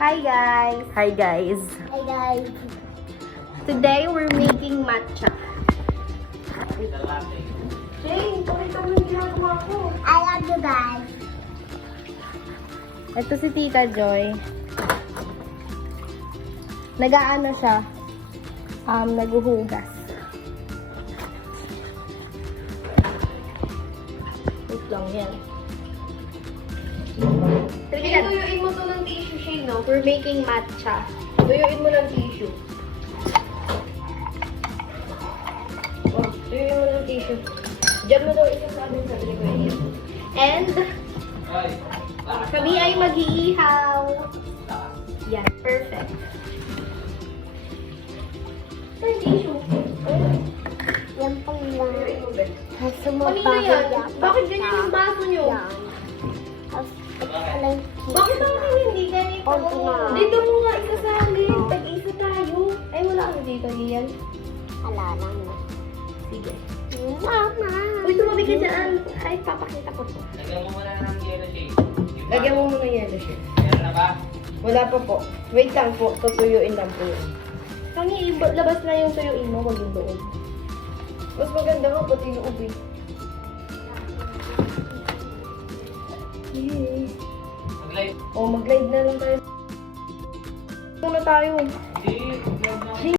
Hi guys! Hi guys! Hi guys. Today we're making matcha. Jane, pakita mo yung ginagawa ko. I love you guys. Ito si Tita Joy. Nag-aano siya? Naguhugas. Wait lang yan. Tuyuin mo to ng tissue, Shane, no? We're making matcha. Tuyuin mo ng tissue. Oh, tuyuin mo ng tissue. Diyan mo daw isa sa amin sa library. And, kami ay mag-iihaw. Yan, perfect. Ay, tissue. Yan pang lang. Tuyuin mo, Ben. Gusto mo Kanina yan? Bakit ganyan yung baso nyo? Yan. Tapos, alay. Bakit naman hindi ganito? Konti na. Dito mo nga isasali. Tag-isa tayo. Ay, wala kasi dito, Lian. Ala lang na. Sige. Mama. Uy, tumabi ka dyan. Ay, papakita ko to. Lagyan mo muna ng yellow shade. Lagyan mo muna yellow siya. Meron na ba? Wala pa po. Wait lang po. Tutuyuin lang po yun. Kami, labas na yung tuyuin mo. Huwag yung loob. Mas maganda nga pati loob eh. Yay. Mag-live. Oh, mag-live na lang tayo. Muna tayo.